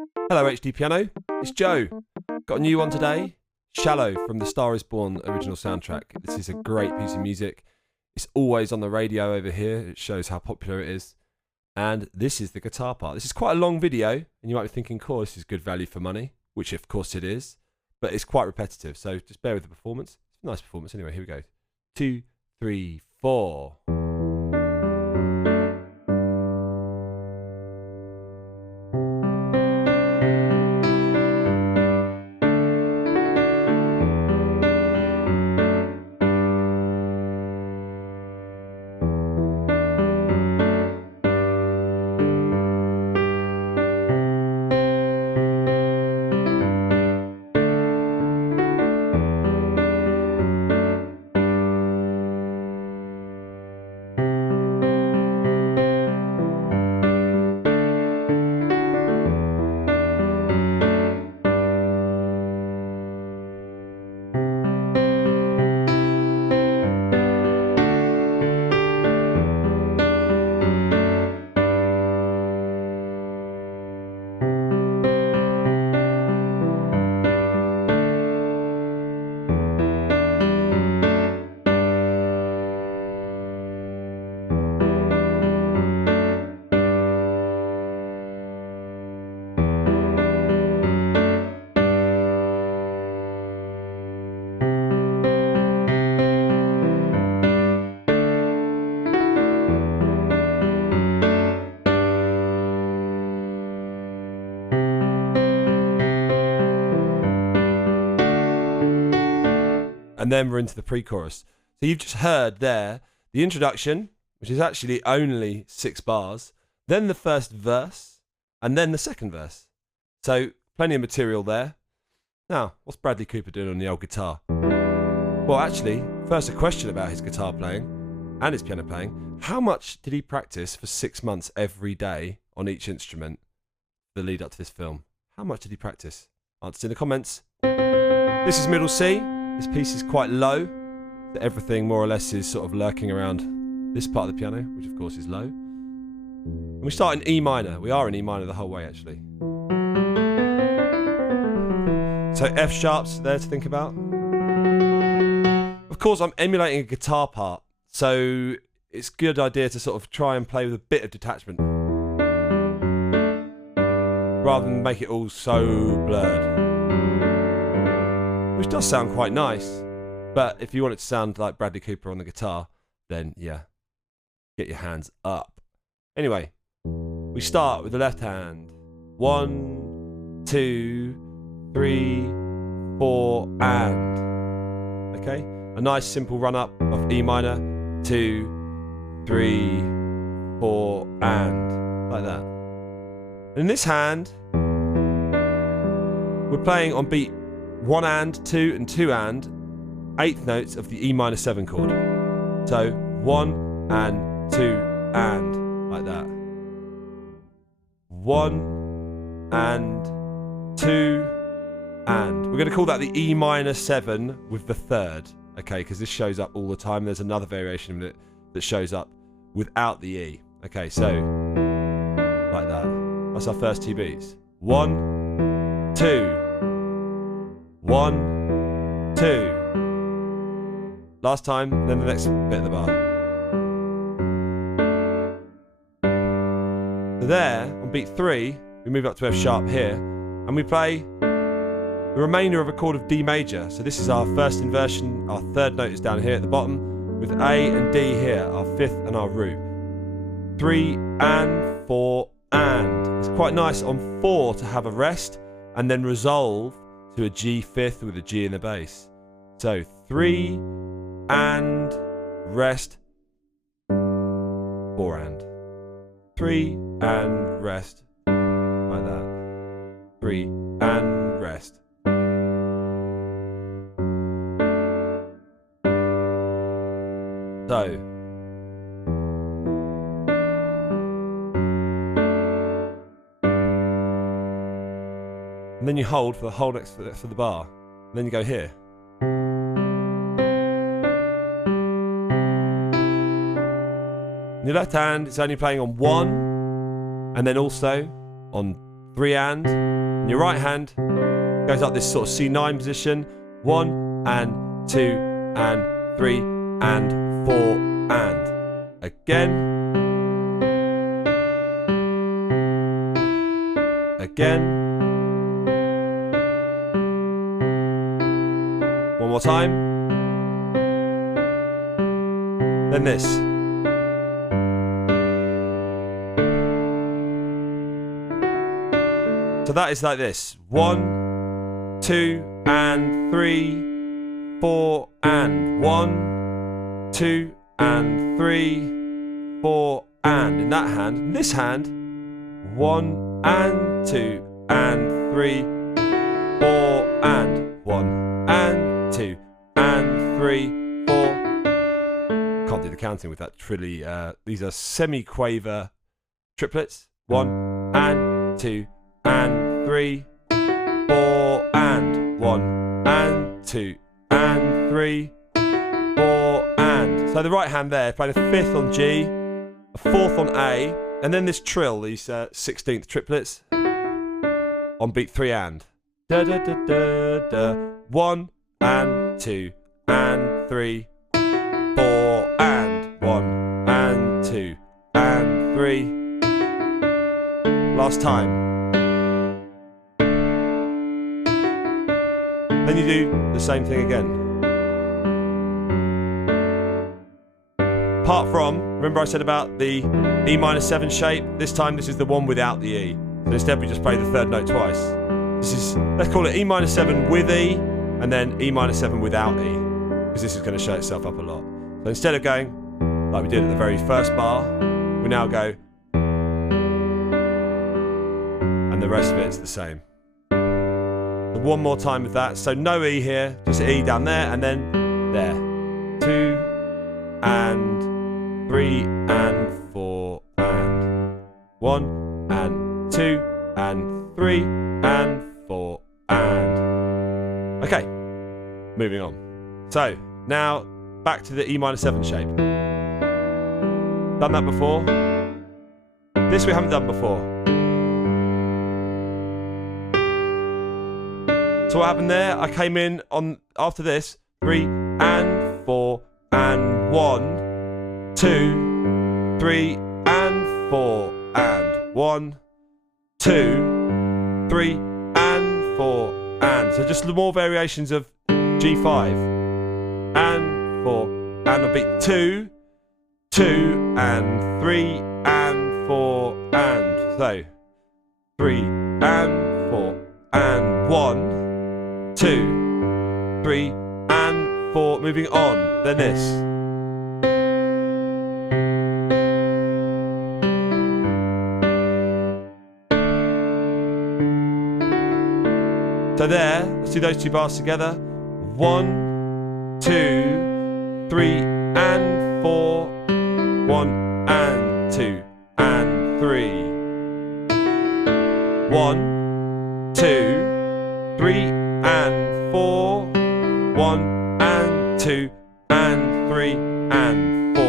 Hello HDpiano, it's Joe. Got a new one today, Shallow from the Star Is Born original soundtrack. This is a great piece of music. It's always on the radio over here. It shows how popular it is. And this is the guitar part. This is quite a long video, and you might be thinking, cool, this is good value for money, which of course it is, but it's quite repetitive, so just bear with the performance. It's a nice performance anyway. Here we go. 2, 3, 4. And then we're into the pre-chorus. So you've just heard there the introduction, which is actually only 6 bars, then the first verse, and then the second verse. So plenty of material there. Now, what's Bradley Cooper doing on the old guitar? Well, actually, first a question about his guitar playing and his piano playing. How much did he practice for 6 months every day on each instrument the lead up to this film? How much did he practice? Answers in the comments. This is middle C. This piece is quite low, so everything more or less is sort of lurking around this part of the piano, which of course is low. And we start in E minor. We are in E minor the whole way, actually. So F sharps there to think about. Of course, I'm emulating a guitar part, so it's a good idea to sort of try and play with a bit of detachment, rather than make it all so blurred. Which does sound quite nice, but if you want it to sound like Bradley Cooper on the guitar, then yeah, get your hands up. Anyway, we start with the left hand. 1, 2, 3, 4, and. Okay, a nice simple run up of E minor. 2, 3, 4, and. Like that. In this hand, we're playing on beat 1 and 2 and 2 and 8th notes of the E minor 7 chord. So 1 and 2 and, like that. 1 and 2 and. We're going to call that the E minor 7 with the 3rd, okay, because this shows up all the time. There's another variation of it that shows up without the E. Okay, so like that. That's our first 2 beats. 1, 2. 1, 2. Last time, then the next bit of the bar. So there, on beat 3, we move up to F sharp here, and we play the remainder of a chord of D major. So this is our first inversion, our 3rd note is down here at the bottom, with A and D here, our 5th and our root. 3 and 4 and. It's quite nice on 4 to have a rest, and then resolve to a G 5th with a G in the bass. So 3 and rest, 4 and. 3 and rest, like that. 3 and rest. So and then you hold for the whole next for the bar. And then you go here. In your left hand, it's only playing on 1, and then also on re-and, and your right hand goes up this sort of C9 position. 1 and 2 and 3 and 4 and. Again. Again. One more time. Then this. So that is like this. 1, 2 and 3, 4 and. 1, 2 and 3, 4 and. In that hand. In this hand. 1 and 2 and 3, 4 and. 1 and 2 and 3, 4. Can't do the counting with that trilly. These are semi-quaver triplets. 1 and 2 and 3, 4 and. 1 and 2 and 3, 4 and. So the right hand there playing a 5th on G, a 4th on A, and then this trill, these 16th triplets on beat 3 and. Da da da da da. 1 and 2 and 3, 4 and. 1 and 2 and 3. Last time. Then you do the same thing again. Apart from, remember I said about the E minor 7 shape? This time this is the one without the E. So instead we just play the 3rd note twice. This is, let's call it E minor 7 with E, and then E minor 7 without E, because this is going to show itself up a lot. So instead of going like we did at the very first bar, we now go, and the rest of it is the same. So one more time with that. So no E here, just E down there, and then there. 2 and 3 and 4 and. 1 and 2 and 3 and 4 and. Okay, moving on. So now back to the E minor 7 shape. Done that before. This we haven't done before. So what happened there? I came in on after this 3 and 4 and 1, 2, 3 and 4 and 1, 2, 3 and 4 and. So just more variations of G5 and 4 and I'll beat 2, 2 and 3 and 4 and. So 3 and 4 and 1, 2, 3 and 4. Moving on. Then this. So there, let's do those two bars together. 1, 2, 3 and 4. 1 and 2 and 3. 1, 2, 3 and 4. 1 and 2 and 3 and 4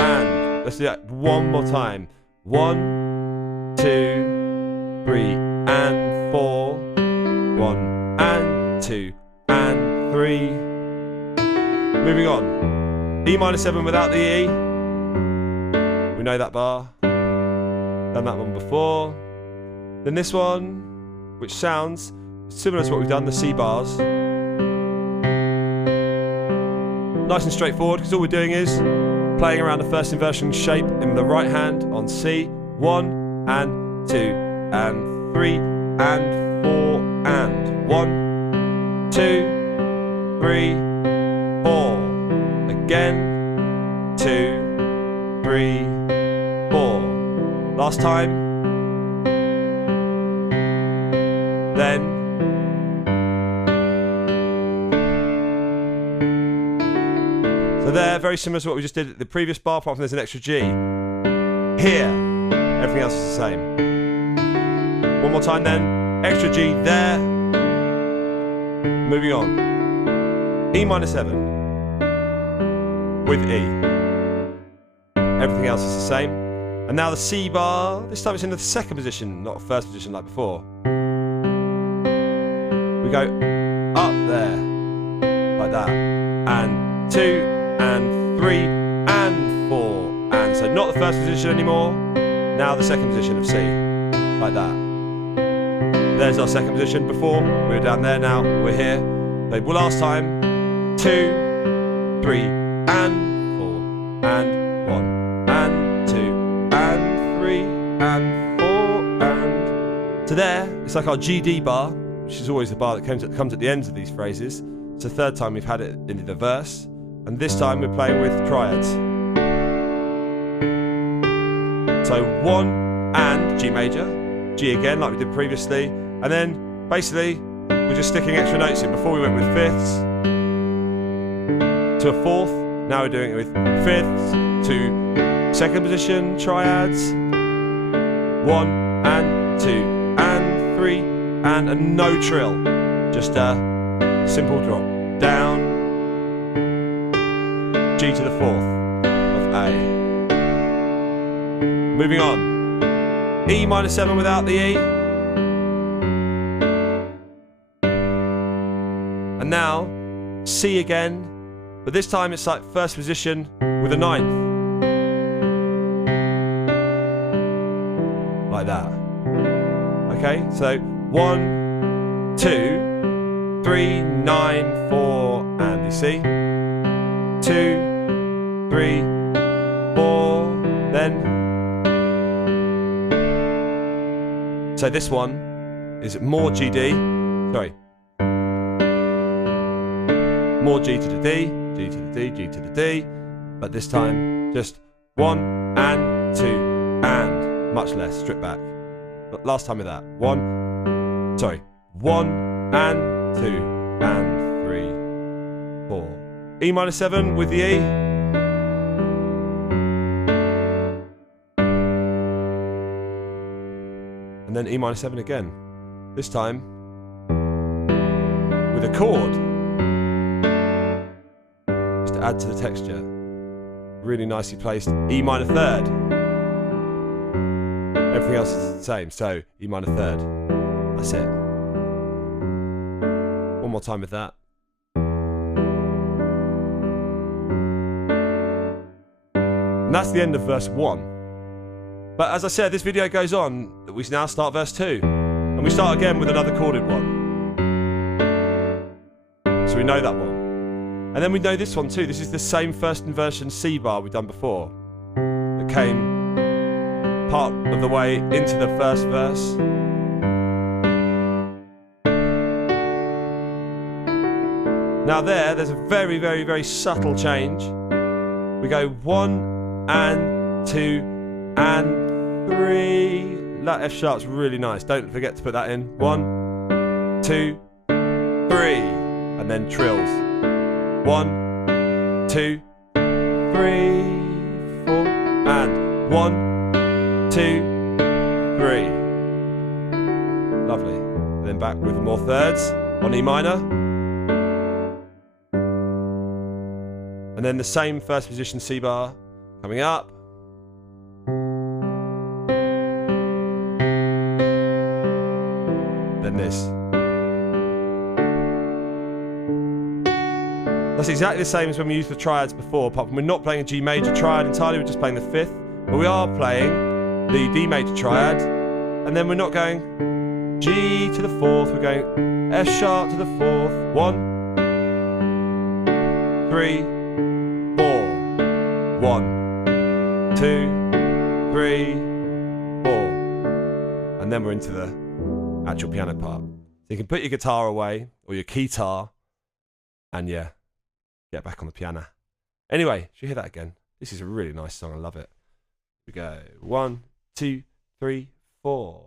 and. Let's do that one more time. 1, 2, 3 and 4. 1 and 2 and 3. Moving on. E minor 7 without the E. We know that bar. Done that one before. Then this one, which sounds similar to what we've done, the C bars. Nice and straightforward, because all we're doing is playing around the first inversion shape in the right hand on C. 1 and 2 and 3 and 4 and. 1, 2, 3, 4. Again. 2, 3, 4. Last time. Then. So there, very similar to what we just did at the previous bar, apart from there's an extra G. Here, everything else is the same. One more time then, extra G there. Moving on. E minor 7 with E. Everything else is the same. And now the C bar, this time it's in the second position, not first position like before. We go up there, like that, and 2, and 3, and 4. And so not the first position anymore, now the second position of C, like that. There's our second position. Before, we were down there, now we're here. Played well last time, 2, 3, and 4, and 1, and 2, and 3, and 4, and... So there, it's like our GD bar, which is always the bar that comes at the ends of these phrases. It's the third time we've had it in the verse, and this time we're playing with triads. So 1 and G major, G again like we did previously, and then basically we're just sticking extra notes in. Before we went with fifths to a fourth, now we're doing it with fifths to second position triads, 1 and 2 and 3, and a no trill, just a simple drop down, G to the fourth of A. Moving on, E minor 7 without the E, and now C again, but this time it's like first position with a ninth, like that. Okay, so 1, 2, 3, 9, 4, and you see, 2, 3, 4, then. So this one is more GD, sorry, more G to the D, G to the D, G to the D, but this time just 1 and 2 and much less, strip back. But last time with that, 1 and 2 and 3, 4. E minor 7 with the E. And then E minor 7 again. This time with a chord. Just to add to the texture. Really nicely placed E minor 3rd. Everything else is the same, so E minor 3rd. That's it. One more time with that. And that's the end of verse 1. But as I said, this video goes on, we now start verse 2. And we start again with another chorded one. So we know that one. And then we know this one too. This is the same first inversion C bar we've done before. That came part of the way into the first verse. Now there's a very, very, very subtle change. We go 1 and 2 and 3. That F sharp's really nice. Don't forget to put that in. 1, 2, 3, and then trills. 1, 2, 3, 4, and 1, 2, 3. Lovely. And then back with more thirds on E minor. And then the same first position C bar coming up. Then this. That's exactly the same as when we used the triads before, apart from we're not playing a G major triad entirely, we're just playing the 5th. But we are playing the D major triad, and then we're not going G to the 4th, we're going F sharp to the 4th, 1, 3, 4, 1, 2, 3, 4, and then we're into the actual piano part. So you can put your guitar away, or your keytar, and yeah, get back on the piano. Anyway, should you hear that again? This is a really nice song, I love it. Here we go, 1, 2, 3, 4.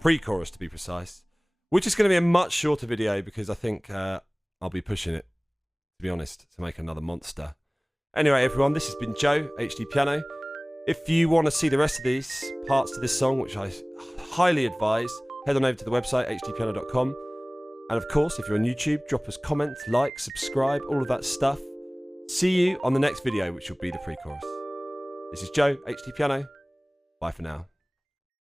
pre-chorus to be precise, which is going to be a much shorter video because I think I'll be pushing it, to be honest, to make another monster. Anyway, everyone, this has been Joe, HDpiano. If you want to see the rest of these parts to this song, which I highly advise, head on over to the website, hdpiano.com. And of course, if you're on YouTube, drop us comments, like, subscribe, all of that stuff. See you on the next video, which will be the pre-chorus. This is Joe, HDpiano. Bye for now.